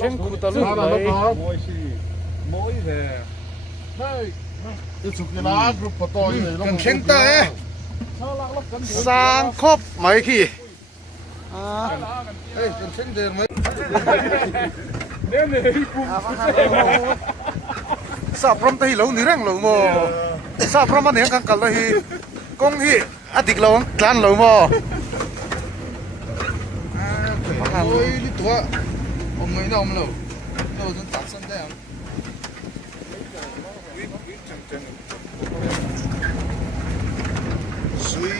khen khu ta luôn đấy mỗi về cái chụp cái lá group photo này cần khen ta ấy sang khóc mấy khi ê cần khen gì mấy sao prom ta hi lâu nỉ răng lâu mò sao prom anh em càng cẩn lại hi công hi adik lâu clan lâu mò ôi đi tua ông mấy nào mà lâu đâu vẫn tạt sân đây suy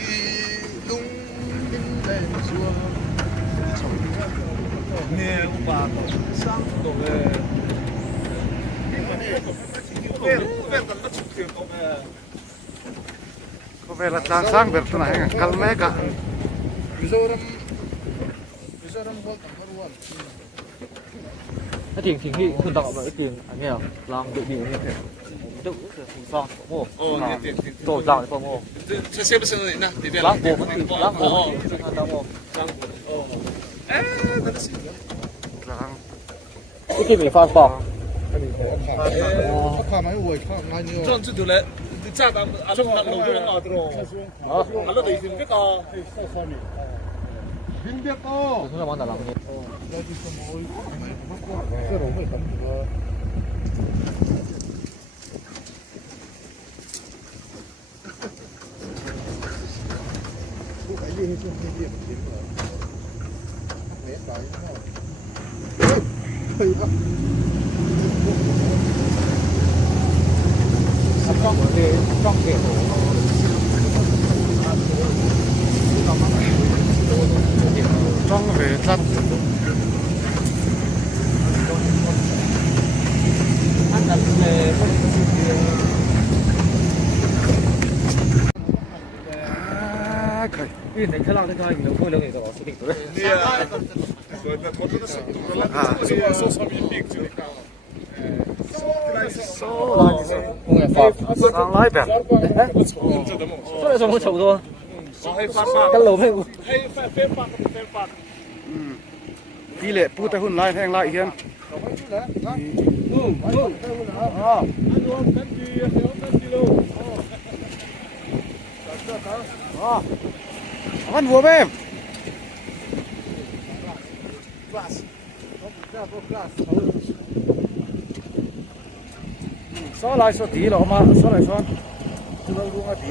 lung linh lên xuống nhiều và sang đồ về có vẻ là trang sang việc thế này cẩn mẹ cả Mizoram World Number One cái tiền thì khiคุณตอบแบบtiền anh nghe không làm được điều như thế tự cũng xong bộ tổ tạo để bộ这些不是那里边拉bộ vẫn拉bộ vẫn tao bộ哎那个是 cái kia bị pha bọc他买我看买你这这就来炸弹啊中了路就能拿着咯啊那得是这个 Vinh biết to. không là món nào làm gì Cái đồ mới tầm được. Cái gì hết không biết điểm rồi. Mét đấy. trong cái trong về chặt ăn đặt về khởi cái này khá là cái này nếu không được thì tôi sẽ định rồi không phải phạt sang lái bè chỗ này xong có chậu thôi cái lồng hay tỷ lệ pu ta hun lai hang lại hiền ăn vua em số lại số tí rồi mà số lại số chúng ta luôn là tí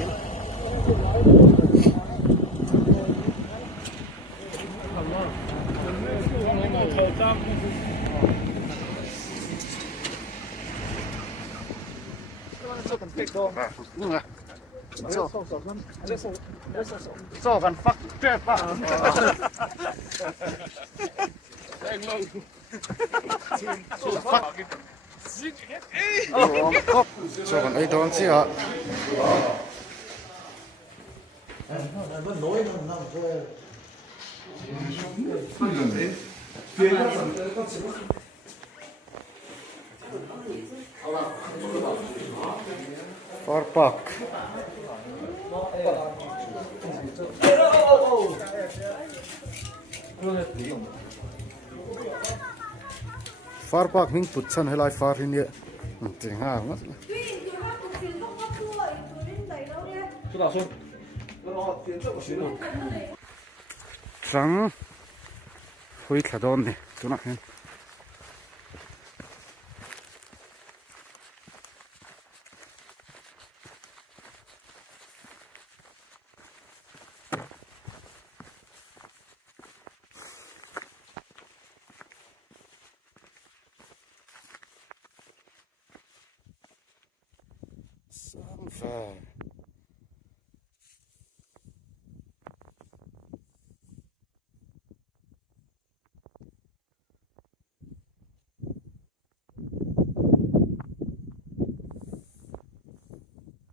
so gần phát chết phát phát so gần ấy đón chứ ạ Far Park Far Park mình put chân hay lại far hình nhẹ tiếng ha không chỗ nào xuống trắng hơi thả đòn này chỗ nào hen về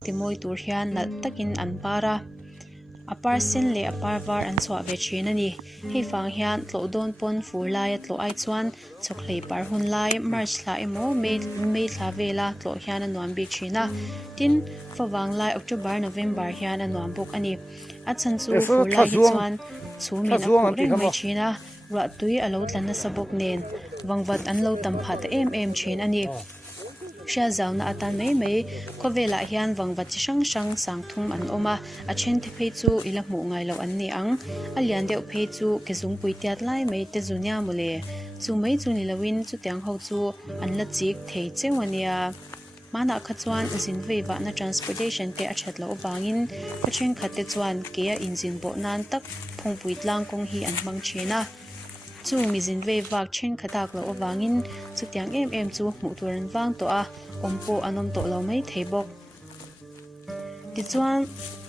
timoi tur hian nal takin an para apar sen le apar var an chwa ve thin ani hei fang hian tlodon pon fur lai tlo ai chuan chokhlei par hun lai march la emo me thla vela tlo hian an nuam bi thina tin fawang lai october november hian an nuam buk ani a chan chu fur lai hi chuan chu min a ko reng mai thina ra tui alo tlanna sabok nen wangwat an lo tam phat em thin ani sha zawna atan mai kovela hian wangwat chi hrang hrang sang thum an oma a then the phei chu ila hmu ngai lo an ni ang alian deuh phei chu kezung puitiat lai mai te zunia mule chu mai chu ni lawin chu tiang ho chu an la chik thei chewania mana kha chuan zinvei wa na transportation te a that lo bangin kacheng khate chuan ke engine bo nan tak phawngpui tlang kong hi an hmang thina chu mi zinvei wak chen khatak lo awangin chu tiang em chu hmu tur an wang to a ompo anom to lo mai theibok ti chuan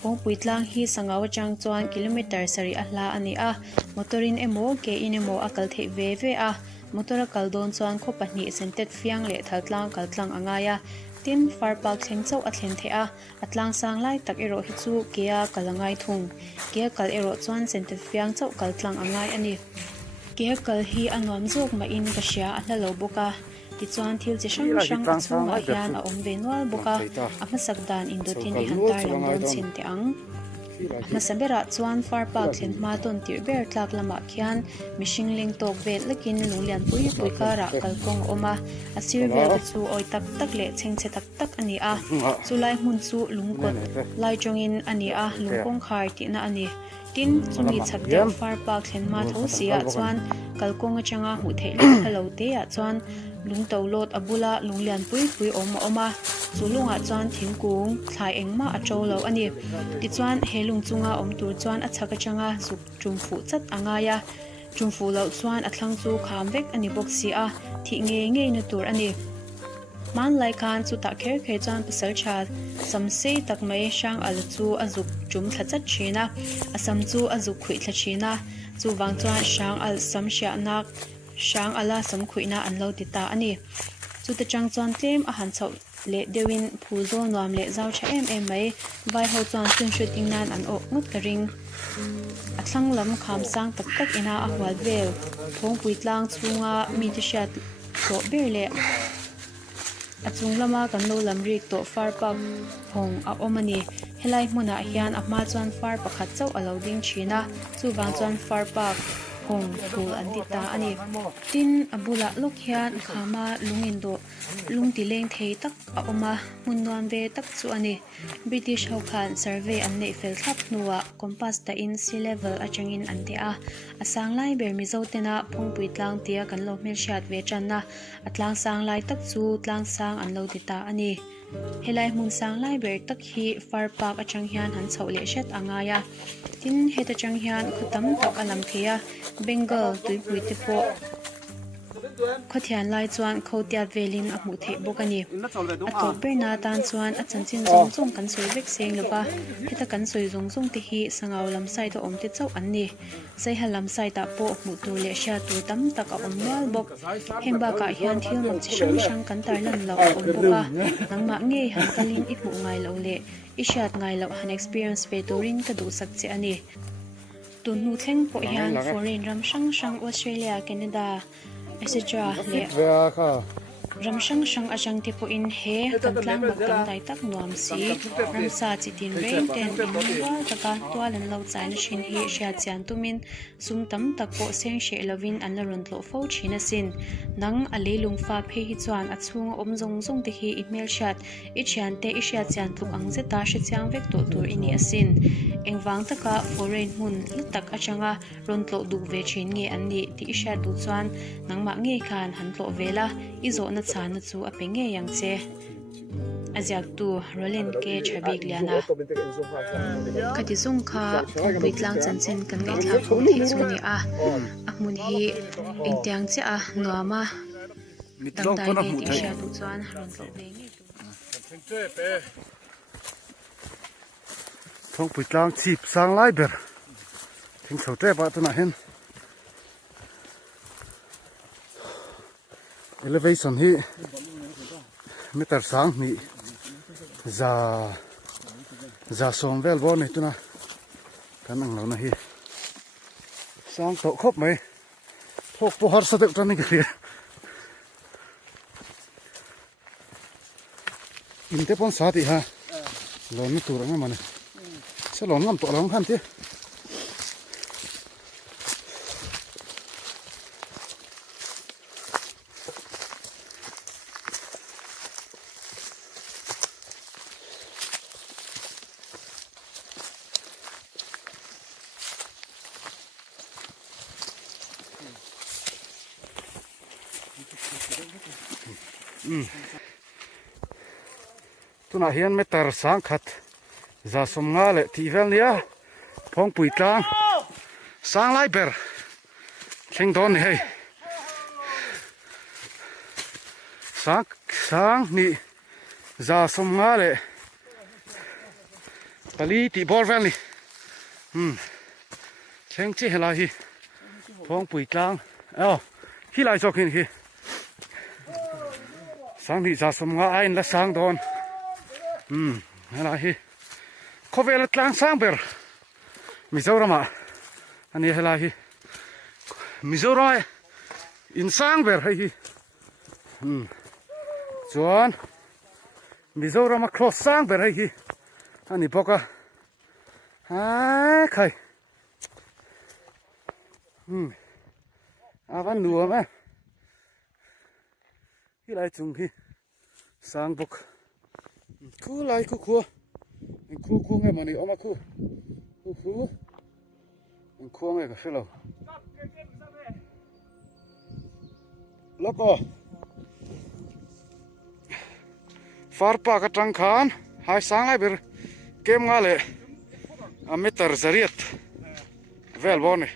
phawngpui tlang hi sangawa chang chuan kilometer sari a hla ani a motorin emo ke in emo akal thei ve a motora kaldon chuan kho pahnih sentet fiang le thaltlang kaltlang angaya tin farpak thleng chau a thlen the a atlang sang lai tak ero hi chu kia kalangai thung kia kal ero chuan sentet fiang chau kaltlang angai ani kia kal hi anuam jok ma in ka sia a hla lo boka ti chuan thil chi hrang hrang a chunga hian a om ve nual boka a hmasak dan indutin i hantar lam don chin te ang masabera chuan farpak thlen ma ton tir ber tlak lama khian mihring ling tok vel lekin lunglian pui kara kalkong oma asir vel chu oi tak tak le chengche tak tak ani a chulai hmun chu lungkot lai chongin ani a lungkong khar ti na ani tin chumi chhakte farpak thlen ma tho sia chuan kalkong atanga hu theile halo te a chuan lungto lot abula lunglian pui oma chulunga chuan thingkung thlai engma a tolo ani ti chuan helung chunga om tur chuan a chhaka changa zuk tumfu chat angaya tumfu lo chuan a thlang chu kham vek ani boxi a thi nge na tur ani man lai khan chu ta kher chuan pasal cha samsei tak mai shang al chu azuk chum thla chat china asam chu azuk khui thla china chu wang chuan shang al samsha nak shang ala sam khuina anlo ti ta ani chu ta chang chuan tlem a han chau le dewin phul do nuam le zau tha em mai vai ho chuan chun shooting nan an ok ngut ka ring a thlang lam kham sang tak tak ina a hwal vel phawngpui tlang chunga mi ti shat to ber le a chung lama kan lo lam rik to far pak hong a omani helai hmuna hian a ma chuan far pakhat chau alo ding thina chu wang chuan far pak hong thul an ti ta ani tin abula lok hian khama lungin do lungti leng thei tak a oma munnuam ve tak chu ani british ho khan survey an nei fel thap nuwa compass ta in sea level atangin an te a asang lai ber mi zo tena phawngpui tlang tia kan lo mel shat ve channa atlang sang lai tak chu tlang sang an lo ti ta ani helai mun sang lai ber tak hi far park atang hian han chho le shet angaya tin heta chang hian khutam tak alam thia bengal tuipui te po khothian lai chuan khotia velin a hmu thei bokani a tok berna tan chuan a chanchin zong kan soi vek seng loba heta kan soi zong te hi sangaw lam sai to om te chau an ni sei halam sai ta po hmu tur le sha tu tam tak a om wal bok hemba ka hian thil mam chi sang kan tar lan lo om boka nangma nge han kalin i hmu ngai lo le i shat ngai lo han experience ve turin ka du sak che ani tunu thleng po hian foreign ram sang Australia Canada etc le ram sang achang te po in he kan tlang mak tam dai tak nuam si ram sa chi tin rain ten in wa taka twalan lo chain shin hi sha chian tumin sum tam tak po seng she lovin an la ron tlo fo china sin nang ale lung fa phe hi chuan a chung om zong te hi email shat I chian te I sha chian tuk ang zeta she chiang vek to tur ini asin engwang taka foreign hun tak achanga ron tlo du ve chin nge an ni ti sha du chuan nangma nge khan han tlo vela izo na chana chu a penge yang che azyak tu rolin ke chabik liana khati sung kha phawngpui tlang chanchin kan ngai thla phung thi chu ni a mun hi engtiang che a nuama tam dai ni ti sha tu chuan ron tlo ve nge tu phawngpui tlang chip sang lai ber thing chho te ba tu na hen elevation hi meter sang ni za som vel bo ni tuna kan ang lo na hi sang to khop mai thok po har sa de tani ke in te pon sa ti ha lo ni tur ang mane se lo ngam to lo khan ti tuna hian meter sang khat za som nga le ti vel nia Phawngpui tlang sang lai ber thing don hei sang ni za som nga le pali ti bor vel ni thing chi hela hi Phawngpui tlang hi lai zokin hi sang ni za som nga ain la sang don hela hi khovel tlang sang ber Mizorama ani hela hi Mizoram in sang ber hi chuan Mizoram cross sang ber hi ani boka khai avan nuwa ma hi lai chung hi sang bok khu lai khu nghe mà này ông khu nghe cái phèo lóc co farpa cái trăng khan hai sáng lại bir kem ngã lệ meter zariat vel bon này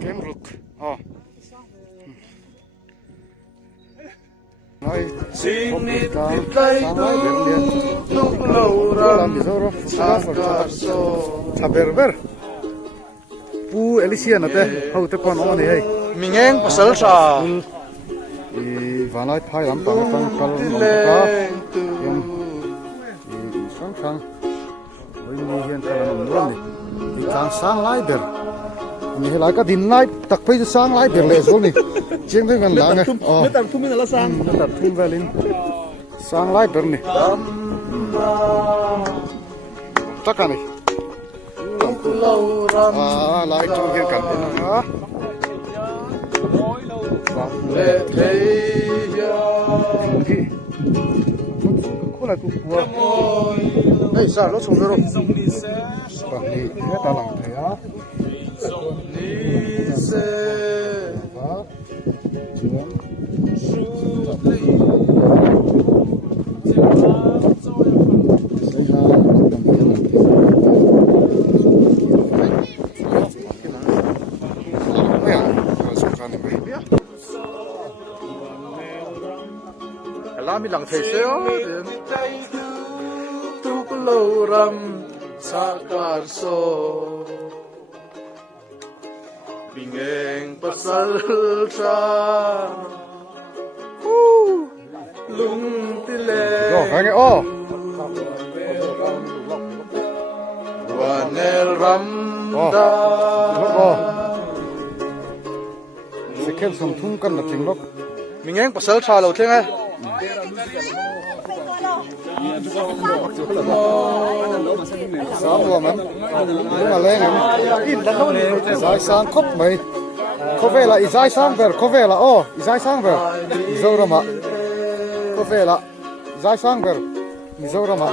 kem ruk xin nít cây lúc lâu rằm sát cả số Ber pu Elysian ate hau te pon on hei mình nghe pasal sa vanai phai lam pang kal ka yam sang oi ni hian kala nom ron ni tang sang lai ber ni helai ka din lai tak phei sang lai ber le zo ni chiang deng kan la ngeไม่ตัดทุ่มนี่ละsang tat thum velin sang lai ber ni takani lâu rằm lai tu hian kan ha lệ thấy khu lại khu của đây sao nó xuống rồi còn đi hết ta làm thế á đi xe làm mình làm thế sao lúc lâu rằm sát cả số mình nghe pasal sa lung tile rồi cái ô wanel ram da sẽ kêu sông thung căn là chính lúc mình nghe pasal sa lâu thế nghe sáng mùa mà nhưng mà lên giải sang khóc mày có vẻ là giải sang về có vẻ là giải sang về dâu rồi mà có vẻ là giải sang về dâu rồi mà